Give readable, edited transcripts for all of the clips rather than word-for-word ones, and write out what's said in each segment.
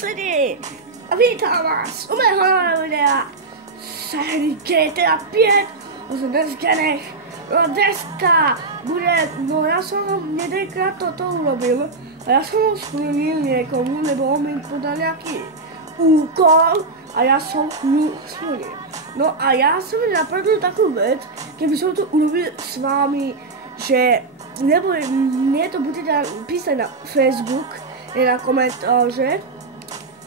naposledy a vítám vás u mého nového videa z hry GTA 5 o zneskenech. No dneska bude, no já jsem několikrát toto urobil a já jsem ho splnil někomu, nebo on mi podal nějaký úkol a já jsem mu splnil. No a já jsem mi napadl takovou věc, kdyby jsem to urobil s vámi, že nebo mě to budete písat na Facebook, na komentáře,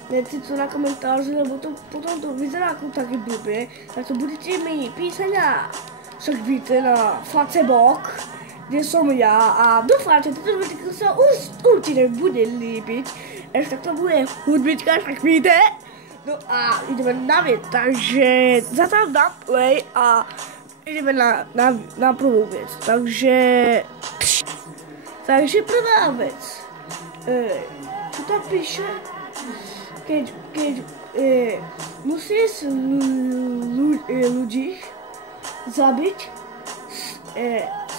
nechci to na komentáře, nebo to potom to vyzerá jako taky blbě, tak to budete mi písat na, však víte, na Facebook, kde jsem já a doufám, že toto video se určitě bude líbit, až tak to bude hudbička, tak víte. No a jdeme na věc, takže zatím dám play a jdeme na první věc, takže prvá věc, co tam píše, keď musíš lidí zabít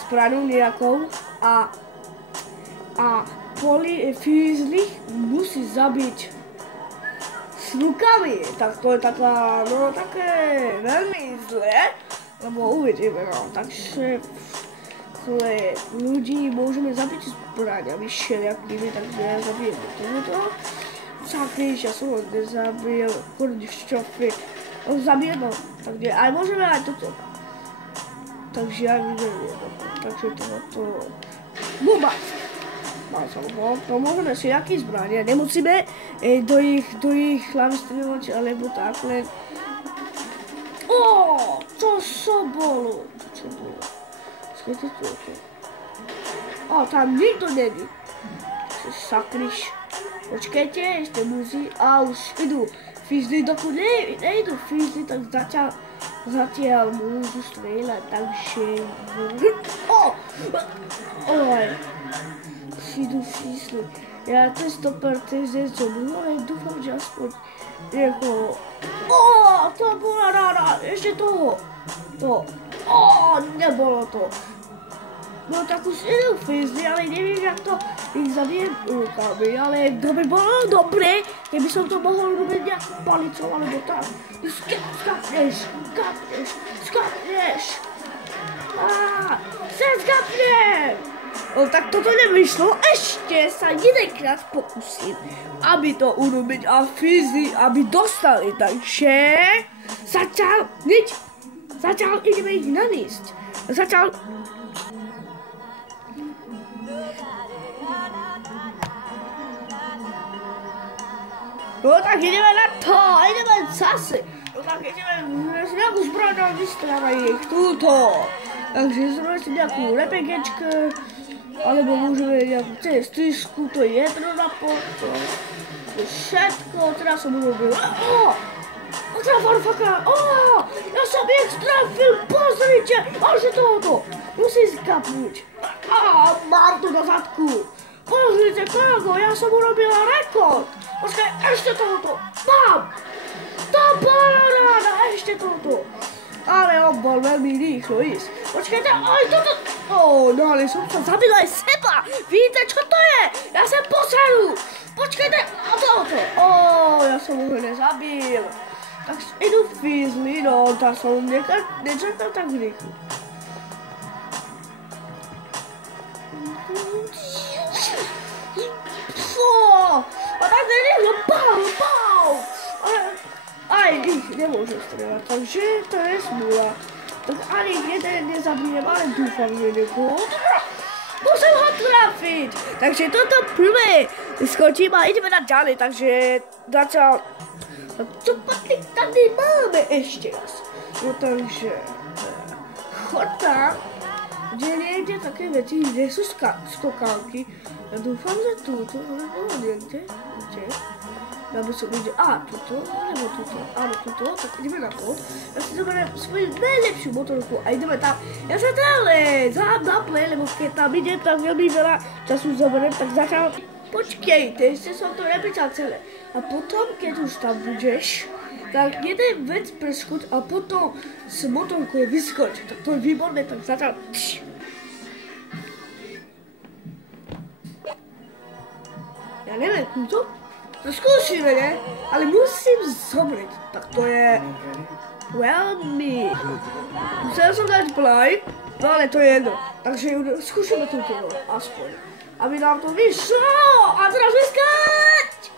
zbranou nějakou a fízlích musí zabít s rukami, tak to je taká, no také velmi zlé, nebo uvidíme, no, takže lidí můžeme zabít zbraňami všelijakými, takže zabijeme tomuto. Když já jsem ho nezabil, Kordišťofy, on zabije no, takže ale můžeme aj toto. Takže já nevím, takže tohoto bomba. To můžeme si jaký zbraně, nemusíme do jich hlavy střelovat, alebo takhle. Co bylo? Skvěte to. Tam nikdo není. Sakryš. Počkejte, ještě musí, a už jdu. Fízli, dokud nejdu fízli, tak začal můžu střílet, takže... Jdu fízli. Já to 100% co bylo, ale doufám, že aspoň jako... To byla ráda, ještě toho. Nebylo to. No tak už jdu fízli, ale nevím, jak to jich zabijem rukami, ale to by bylo dobré, kdyby jsem to mohl robit nějakou palicou, alebo tak. Skapneš! Se skapne! No tak toto nevyšlo, ještě se jedenkrát pokusím, aby to urobit a fízli, aby dostali, takže... Začal, jdeme jich naníst. No tak jdeme na to, jdeme zase. No tak jdeme si nějakou zbraň a vystrávají jich tuto. Takže zrovna si nějakou repegečku, alebo můžeme nějakou cestičku, to je jedno na to všetko, teda jsem urobil. Faka, já jsem jich strafil, pozrite, až je tohoto, musí skapnout. Mám to na zadku. Pozrite, kolego, já jsem urobil rekord. Počkej, ještě tohoto, mám. To bylo ráda, ještě tohoto. Ale on byl velmi rychlo jíst. Počkejte, toto. No ale jsem to zabila i seba. Víte, co to je? Já jsem poseru. Počkejte, a tohoto. Já jsem ho nezabil. Tak jdu fízli, no, tak jsem nečekal tak rychle. A tak nerychlo, pau. Nemůžu střílet, takže to je smůla. Tak ani jeden nezabijem, ale doufám, že někoho. Musím ho trafit. Takže toto prvé skočím a jdeme na dál, takže začal. Co pak tady máme ještě raz? No takže chodta, že nejde také věci, kde jsou skokánky. Já doufám, že tuto, nebo někde. Dáme se ujde, tuto, nebo tuto, ano tuto, tak jdeme na to. Já si zobereme svoji nejlepší motorku a jdeme tam. Já se tam na play, nebo když tam jde, tak velmi veľa času zobereme, tak začal. Počkejte, ještě jsem to nepísal celé. A potom, když už tam budeš, tak jeden věc preskoč a potom s motorkou vyskoč. Tak to je výborné, tak začal. Já nevím, tuto. To zkusíme, ne? Ale musím zomřít. Tak to je velmi. Musel jsem dát play, no ale to je jedno. Takže zkusíme tuto aspoň. Aby nám to vyšlo. A teraz vyskač!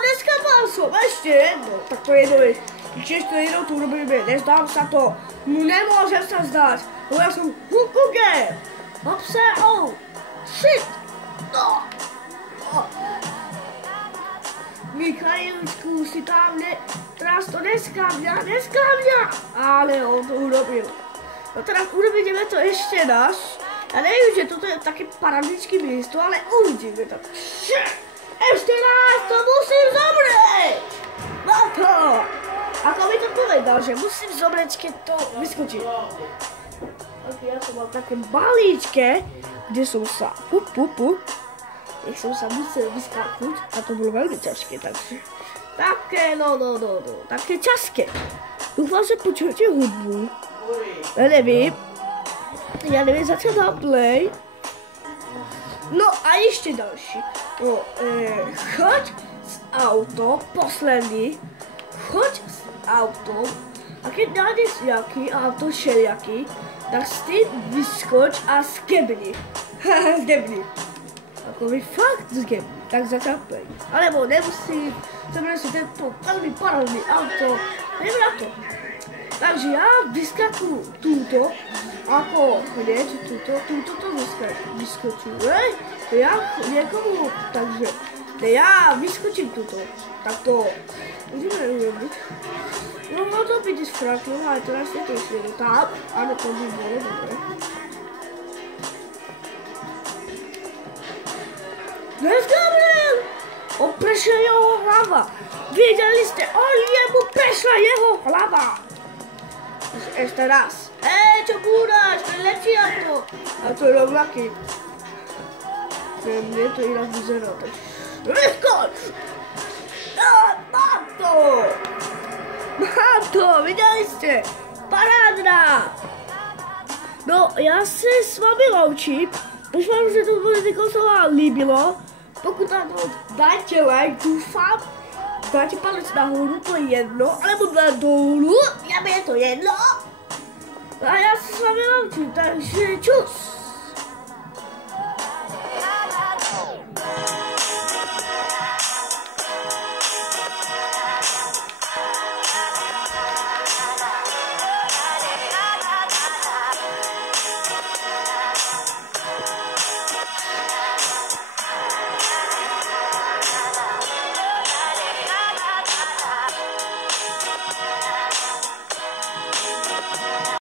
Dneska mám ještě jedno. Tak to je jedno. Když ještě jednou to urobíme, nezdám se to. Nemůžem se zdát. No já jsem Hukuge. Shit. No. Michailčku si tam teraz to neskámňa, ale on to urobil. No teraz urobíme to ještě raz. Já nevím, že toto je taky paradnické místo, ale uvidíme to. Ještě raz to musím zomřít! Na to! Ako mi to povedal, že musím zomřít, keď to vyskočí. Ok, já to mám také balíčke, kde som sa jak som sa musel vyskáknuť a to bolo veľmi ťažké, takže také, také ťažké. Dúfam, že počujete hudbu. Ja neviem, začal dám play. No a ešte ďalší. No, choď s autom, posledný. Choď s autom a keď nájdeš nejaký auto všelijaký, tak s tým vyskoč a skebni. Skebni. Ako mi fakt zgebí, tak začal play. Alebo nemusím, zoberiem si tento veľmi parádny auto, neviem na to. Takže ja vyskakujem túto, ako hneď túto to vyskočím, ja niekomu, takže ja vyskočím túto, tak to budeme urobiť. No to byť sfraklo, ale teraz je to ešte tam, áno, to by bolo dobre. Nezgabrel! On prešla jeho hlava. Videli ste, jemu prešla jeho hlava. Ešte raz. Čo búdaš, to je lepší auto. A to je rovnaký. Mne to inak vyzerá. Vyskoč! Mám to! Mám to, videli ste? Parádna! No, ja sa s vami loučím. Doufám, že to video se vám líbilo. Pokud vám to dajte like, doufám, dajte palec nahoru, to je jedno, alebo dolů, je to jedno. A já se s vámi loučím, takže čus.